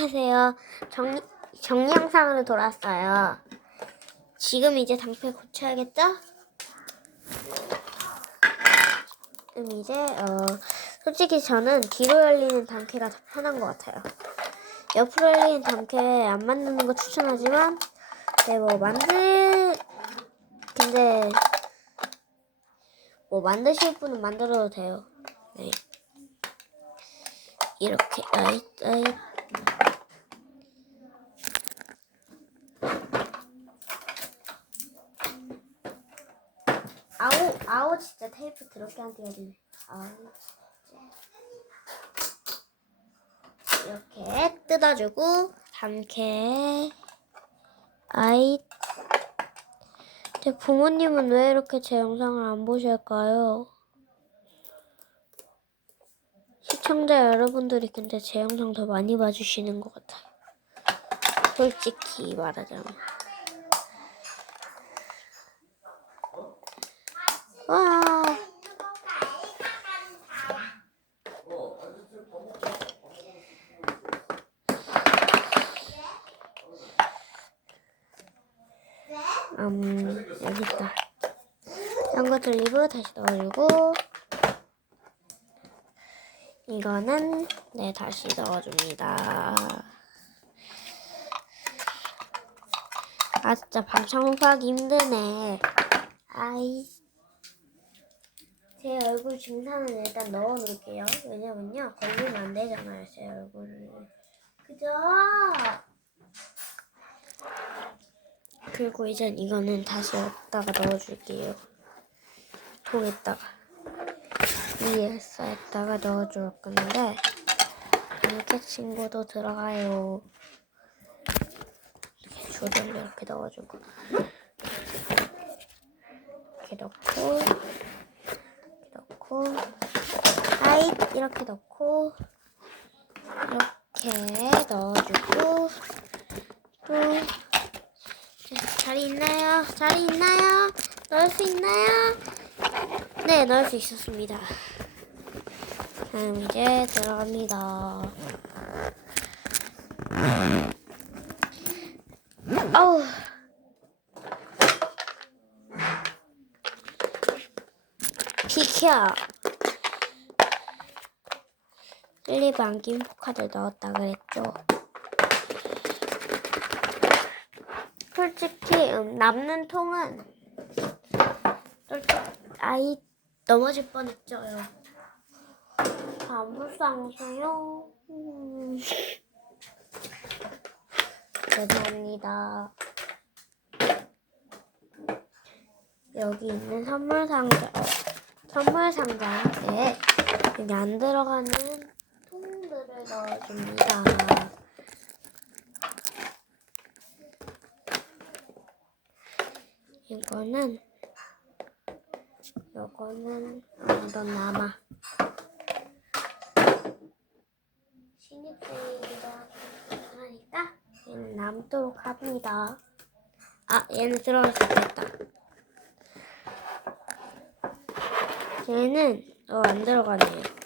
안녕하세요. 정, 정리 영상으로 돌아왔어요. 지금 이제 당패 고쳐야겠죠? 그럼 이제, 어, 솔직히 저는 뒤로 열리는 단캐가 더 편한 것 같아요. 옆으로 열리는 단캐 안 만드는 거 추천하지만, 네, 뭐, 만들, 근데, 뭐, 만드실 분은 만들어도 돼요. 네. 이렇게, 아이, 아이, 아우 진짜 테이프 더럽게 안 띄워지네. 아우 진짜. 이렇게 뜯어주고 담게 아이. 제 부모님은 왜 이렇게 제 영상을 안 보실까요? 시청자 여러분들이 근데 제 영상 더 많이 봐주시는 것 같아요. 솔직히 말하자면. 와. 음, 여기 있다. 연거 돌리고 다시 넣어주고 이거는 네 다시 넣어줍니다. 아 진짜 방창호하기 힘드네. 아이 제 얼굴 증상은 일단 넣어 놓을게요. 왜냐면요. 걸리면 안 되잖아요. 제 얼굴을. 그죠? 그리고 이제 이거는 다시 여기다가 넣어줄게요. 통에다가. 위에서에다가 넣어줄 건데, 이렇게 친구도 들어가요. 이렇게 조절로 이렇게 넣어주고. 이렇게 넣고 아 이 이렇게 넣고 이렇게 넣어주고 또 자, 자리 있나요? 자리 있나요? 넣을 수 있나요? 네 넣을 수 있었습니다. 그럼 이제 들어갑니다. 어우 비켜. 슬리브 안낀 포카드 넣었다 그랬죠. 솔직히 음, 남는 통은 아이 넘어질 뻔했죠. 안 불쌍해서요. 음. 죄송합니다. 여기 있는 선물 상자, 어, 선물 상자에 여기 안 들어가는 통들을 넣어줍니다. 이거는 요거는 어, 넌 남아. 신입생이기도 하니까 얘는 남도록 합니다. 아 얘는 있겠다. 얘는 어 안 들어가네요.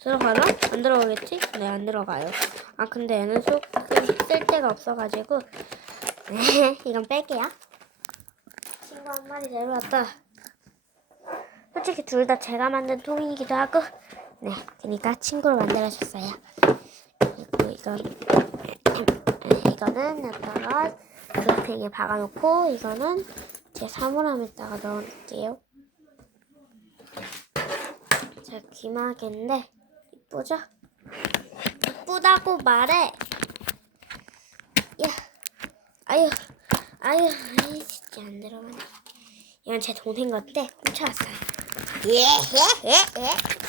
들어가나? 안 들어가겠지? 네, 안 들어가요. 아 근데 얘는 속쓸 데가 없어가지고 네, 이건 뺄게요. 친구 한 마리 데려왔다. 솔직히 둘 다 제가 만든 통이기도 하고 네, 그러니까 친구를 만들어줬어요. 그리고 이건 이거는 여기다가 블랙팽에 박아놓고 이거는 제 사물함에다가 넣어놓을게요. 제 귀마개인데 이쁘죠? 이쁘다고 말해. 야, 아유, 아유, 아유, 진짜 안 들어가네. 이건 제 동생 건데 훔쳐왔어요. 예, 예, 예, 예.